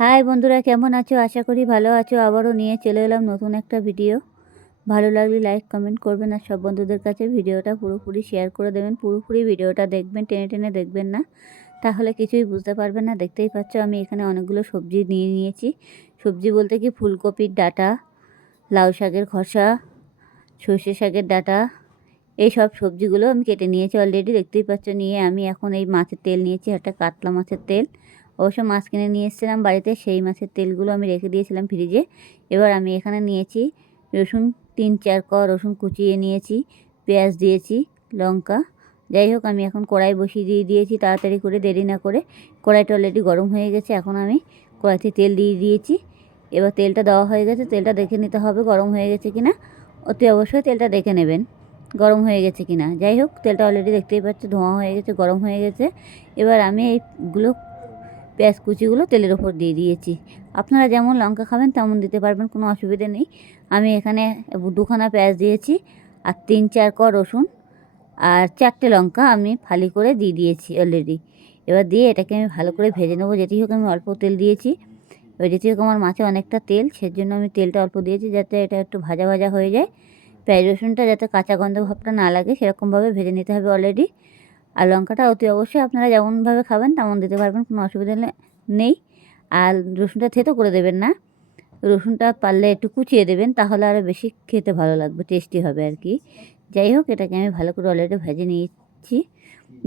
High বন্ধুরা, কেমন আছো? আশা করি ভালো আছো। আবারও নিয়ে চলে এলাম নতুন একটা ভিডিও। ভালো লাগলে লাইক, কমেন্ট করবেন আর সব বন্ধুদের কাছে ভিডিওটা পুরোপুরি শেয়ার করে দেবেন। পুরোপুরি ভিডিওটা দেখবেন, টেনে টেনে দেখবেন না। তাহলে কিছুই বুঝতে পারবেন না। দেখতেই পাচ্ছ আমি এখানে অনেকগুলো সবজি নিয়ে নিয়েছি। সবজি বলতে কি? ফুলকপির ডাটা, লাউ শাকের খসা, সর্ষে শাকের ডাটা, এই সব সবজিগুলো আমি কেটে নিয়েছি অলরেডি দেখতেই পাচ্ছ নিয়ে আমি এখন এই মাছের তেল নিয়েছি, একটা কাতলা মাছের তেল। অবশ্য মাছ কিনে নিয়ে এসেছিলাম বাড়িতে, সেই মাছের তেলগুলো আমি রেখে দিয়েছিলাম ফ্রিজে। এবার আমি এখানে নিয়েছি রসুন, তিন চার ক রসুন কুচিয়ে নিয়েছি, পেঁয়াজ দিয়েছি, লঙ্কা। যাই হোক, আমি এখন কড়াই বসিয়ে দিয়ে দিয়েছি, তাড়াতাড়ি করে, দেরি না করে। কড়াইটা অলরেডি গরম হয়ে গেছে, এখন আমি কড়াইতে তেল দিয়ে দিয়েছি। এবার তেলটা দেওয়া হয়ে গেছে, তেলটা দেখে নিতে হবে গরম হয়ে গেছে কি না অতি অবশ্যই তেলটা দেখে নেবেন, গরম হয়ে গেছে কি না যাই হোক, তেলটা অলরেডি দেখতেই পাচ্ছ, ধোঁয়া হয়ে গেছে, গরম হয়ে গেছে। এবার আমি এইগুলো পেঁয়াজ কুচিগুলো তেলের ওপর দিয়ে দিয়েছি। আপনারা যেমন লঙ্কা খাবেন, তেমন দিতে পারবেন, কোনো অসুবিধে নেই। আমি এখানে দুখানা পেঁয়াজ দিয়েছি, আর তিন, চার ক রসুন, আর চারটে লঙ্কা আমি ফালি করে দিয়ে দিয়েছি অলরেডি এবার দিয়ে এটাকে আমি ভালো করে ভেজে নেব, যেটি হোক আমি অল্প তেল দিয়েছি। এবার যেটি হোক আমার মাছে অনেকটা তেল, সেজন্য আমি তেলটা অল্প দিয়েছি যাতে এটা একটু ভাজা ভাজা হয়ে যায়। পেঁয়াজ রসুনটা যাতে কাঁচা গন্ধ ভাবটা না লাগে, সেরকমভাবে ভেজে নিতে হবে অলরেডি আর লঙ্কাটা অতি অবশ্যই আপনারা যেমনভাবে খাবেন তেমন দিতে পারবেন, কোনো অসুবিধা নেই। আর রসুনটা থেতো করে দেবেন না। রসুনটা পারলে একটু কুচিয়ে দেবেন, তাহলে আরও বেশি খেতে ভালো লাগবে, টেস্টি হবে আর কি। যাই হোক, এটাকে আমি ভালো করে অলরেডি ভেজে নিয়েছি,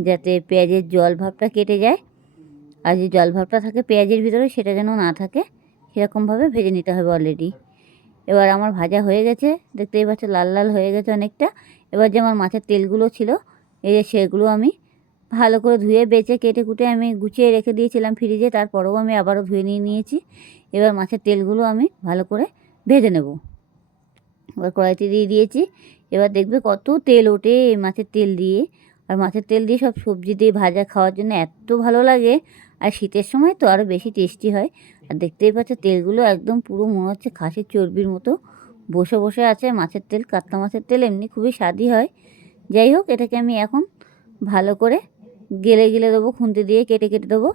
যাতে পেঁয়াজের জল ভাবটা কেটে যায়। আর যে জল ভাবটা থাকে পেঁয়াজের ভিতরে, সেটা যেন না থাকে, সেরকমভাবে ভেজে নিতে হবে অলরেডি। এবার আমার ভাজা হয়ে গেছে, দেখতেই পাচ্ছ লাল লাল হয়ে গেছে অনেকটা। এবার যে আমার মাছের তেলগুলো ছিল এই যে সেগুলো আমি ভালো করে ধুয়ে, বেচে, কেটে কুটে আমি গুছিয়ে রেখে দিয়েছিলাম ফ্রিজে, তারপরেও আমি আবারও ধুয়ে নিয়ে নিয়েছি। এবার মাছের তেলগুলো আমি ভালো করে ভেজে নেব। এবার কড়াইতে দিয়ে দিয়েছি। এবার দেখবে কত তেল ওঠে এই মাছের তেল দিয়ে। আর মাছের তেল দিয়ে সব সবজি দিয়ে ভাজা খাওয়ার জন্য এত ভালো লাগে। আর শীতের সময় তো আরও বেশি টেস্টি হয়। আর দেখতেই পাচ্ছ তেলগুলো একদম পুরো মনে হচ্ছে খাসির চর্বির মতো বসে বসে আছে। মাছের তেল, কাতলা মাছের তেল এমনি খুবই স্বাদই হয়। যাই হোক, এটাকে আমি এখন ভালো করে গেলে গেলে দেবো, খুন্তি দিয়ে কেটে কেটে দেবো।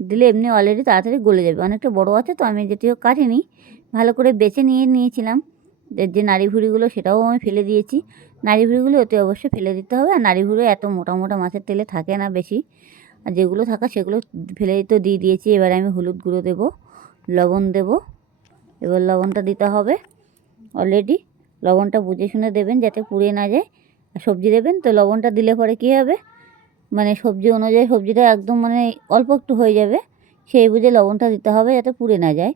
দিলে এমনি অলরেডি তাড়াতাড়ি গলে যাবে। অনেকটা বড়ো আছে তো, আমি যেটি যেটিও কাটিনি। ভালো করে বেছে নিয়ে নিয়েছিলাম। যে নাড়ি ভুড়িগুলো সেটাও আমি ফেলে দিয়েছি। নাড়ি ভুড়িগুলো অতি অবশ্যই ফেলে দিতে হবে। আর নাড়ি ভুড়ি এত মোটা মোটা মাছের তেলে থাকে না বেশি। আর যেগুলো থাকা, সেগুলো ফেলে দিতে দিয়ে দিয়েছি। এবার আমি হলুদ গুঁড়ো দেবো, লবণ দেব। এবার লবণটা দিতে হবে। অলরেডি লবণটা বুঝে শুনে দেবেন, যাতে পুড়ে না যায়। সবজি দেবেন, তো লবণটা দিলে পরে কী হবে? মানে সবজি অনুযায়ী সবজিটা একদম মানে অল্প একটু হয়ে যাবে, সেই বুঝে লবণটা দিতে হবে যাতে পুড়ে না যায়।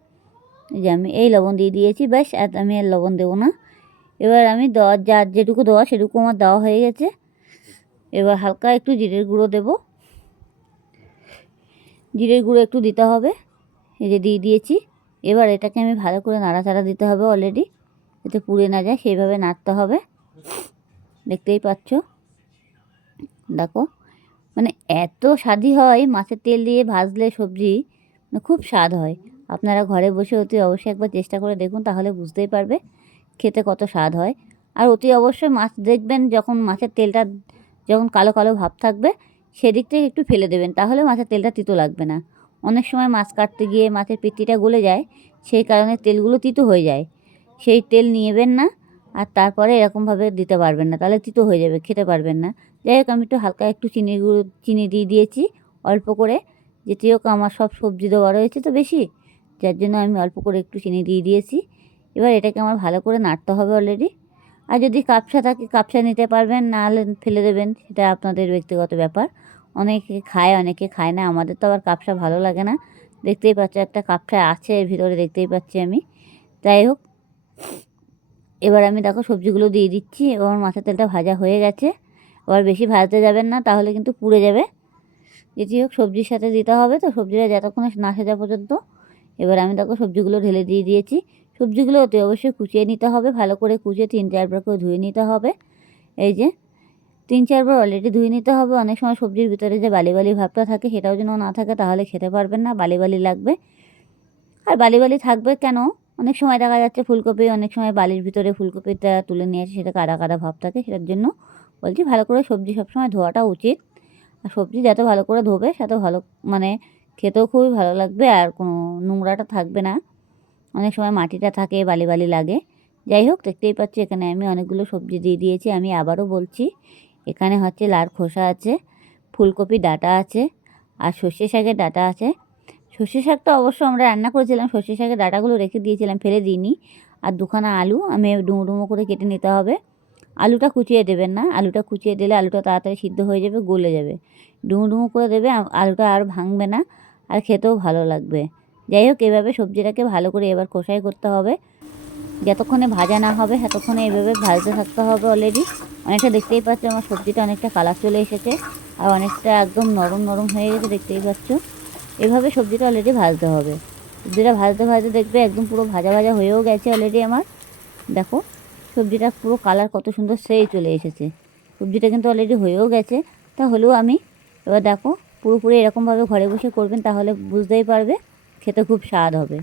যে আমি এই লবণ দিয়ে দিয়েছি, ব্যাস, আর আমি আর লবণ দেবো না। এবার আমি দেওয়ার যা যেটুকু দেওয়া সেটুকু আমার দেওয়া হয়ে গেছে। এবার হালকা একটু জিরের গুঁড়ো দেব। জিরের গুঁড়ো একটু দিতে হবে, এই যে দিয়ে দিয়েছি। এবার এটাকে আমি ভালো করে নাড়াচাড়া দিতে হবে অলরেডি, যাতে পুড়ে না যায়, সেইভাবে নাড়তে হবে। দেখতেই পাচ্ছ? দেখো মানে এত স্বাদই হয় মাছের তেল দিয়ে ভাজলে সবজি মানে খুব স্বাদ হয়। আপনারা ঘরে বসে অতি অবশ্যই একবার চেষ্টা করে দেখুন, তাহলে বুঝতেই পারবে খেতে কত স্বাদ হয়। আর অতি অবশ্যই মাছ দেখবেন যখন মাছের তেলটা, যখন কালো কালো ভাব থাকবে, সেদিক থেকে একটু ফেলে দেবেন, তাহলে মাছের তেলটা তিতো লাগবে না। অনেক সময় মাছ কাটতে গিয়ে মাছের পিত্তিটা গলে যায়, সেই কারণে তেলগুলো তিতো হয়ে যায়। সেই তেল নিয়েবেন না তারপরে এরকমভাবে দিতে পারবেন না। তাহলে তিতো হয়ে যাবে, খেতে পারবেন না। যাই হোক, আমি একটু হালকা একটু চিনি গুঁড়ো, চিনি দিয়ে দিয়েছি অল্প করে। যেটি হোক, আমার সব সবজি দেওয়া রয়েছে তো বেশি, যার জন্য আমি অল্প করে একটু চিনি দিয়ে দিয়েছি। এবার এটাকে আমার ভালো করে নাড়তে হবে অলরেডি আর যদি কাপসা থাকে, কাপসা নিতে পারবেন, না হলে ফেলে দেবেন, সেটা আপনাদের ব্যক্তিগত ব্যাপার। অনেকে খায় অনেকে খায় না, আমাদের তো আবার কাপসা ভালো লাগে না। দেখতেই পাচ্ছ, একটা কাপসা আছে, এর ভিতরে দেখতেই পাচ্ছি আমি। যাই হোক এবার আমি দেখো সবজিগুলো দিয়ে দিচ্ছি, এবার মাছের তেলটা ভাজা হয়ে গেছে। আবার বেশি ভাজতে যাবেন না, তাহলে কিন্তু পুড়ে যাবে। যেটি হোক, সবজির সাথে দিতে হবে তো, সবজিটা যতক্ষণে না সাজা পর্যন্ত। এবার আমি দেখো সবজিগুলো ঢেলে দিয়ে দিয়েছি। সবজিগুলো অতি অবশ্যই কুচিয়ে নিতে হবে, ভালো করে কুচিয়ে তিন চারবার করে ধুয়ে নিতে হবে। এই যে, তিন চারবার অলরেডি ধুয়ে নিতে হবে। অনেক সময় সবজির ভিতরে যে বালি বালি ভাবটা থাকে, সেটাও যেন না থাকে, তাহলে খেতে পারবেন না, বালি বালি লাগবে। আর বালি বালি থাকবে কেন? অনেক সময় দেখা যাচ্ছে ফুলকপি, অনেক সময় বালির ভিতরে ফুলকপিটা তুলে নিয়ে আসে সেটা কাদা কাদা ভাব থাকে, সেটার জন্য বলছি ভালো করে সবজি সবসময় ধোয়াটা উচিত। আর সবজি যত ভালো করে ধোবে, সেত ভালো মানে খেতেও খুবই ভালো লাগবে আর কোনো নোংরাটা থাকবে না। অনেক সময় মাটিটা থাকে, বালি বালি লাগে। যাই হোক, দেখতেই পাচ্ছি এখানে আমি অনেকগুলো সবজি দিয়ে দিয়েছি, আমি আবারও বলছি, এখানে হচ্ছে লার খোসা আছে, ফুলকপি ডাটা আছে, আর সর্ষে শাকের ডাটা আছে। সর্ষে শাকটা অবশ্য আমরা রান্না করেছিলাম। সর্ষে শাকের ডাটাগুলো রেখে দিয়েছিলাম, ফেলে দিইনি। আর দুখানা আলু আমি ডুমো ডুমো করে কেটে নিতে হবে। আলুটা কুচিয়ে দেবেন না। আলুটা কুচিয়ে দিলে আলুটা তাড়াতাড়ি সিদ্ধ হয়ে যাবে, গলে যাবে। ডুমো ডুমো করে দেবে আলুটা আর ভাঙবে না। আর খেতেও ভালো লাগবে। যাই হোক, এভাবে সবজিটাকে ভালো করে এবার কষাই করতে হবে। যতক্ষণে ভাজা না হবে, ততক্ষণে এভাবে ভাজতে থাকতে হবে অলরেডি অনেকটা দেখতেই পাচ্ছ, আমার সবজিটা অনেকটা কালার চলে এসেছে। আর অনেকটা একদম নরম নরম হয়ে গেছে, দেখতেই পাচ্ছ। এভাবে সবজিটা অলরেডি ভাজতে হবে। সবজিটা ভাজতে ভাজতে দেখবে একদম পুরো ভাজা ভাজা হয়েও গেছে অলরেডি আমার। দেখো, সবজিটা পুরো কালার কত সুন্দর সেই চলে এসেছে। সবজিটা কিন্তু অলরেডি হয়েও গেছে। তাহলেও আমি, এবার দেখো, পুরোপুরি এরকমভাবে ঘরে বসে করবেন তাহলে বুঝতেই পারবে, খেতে খুব স্বাদ হবে।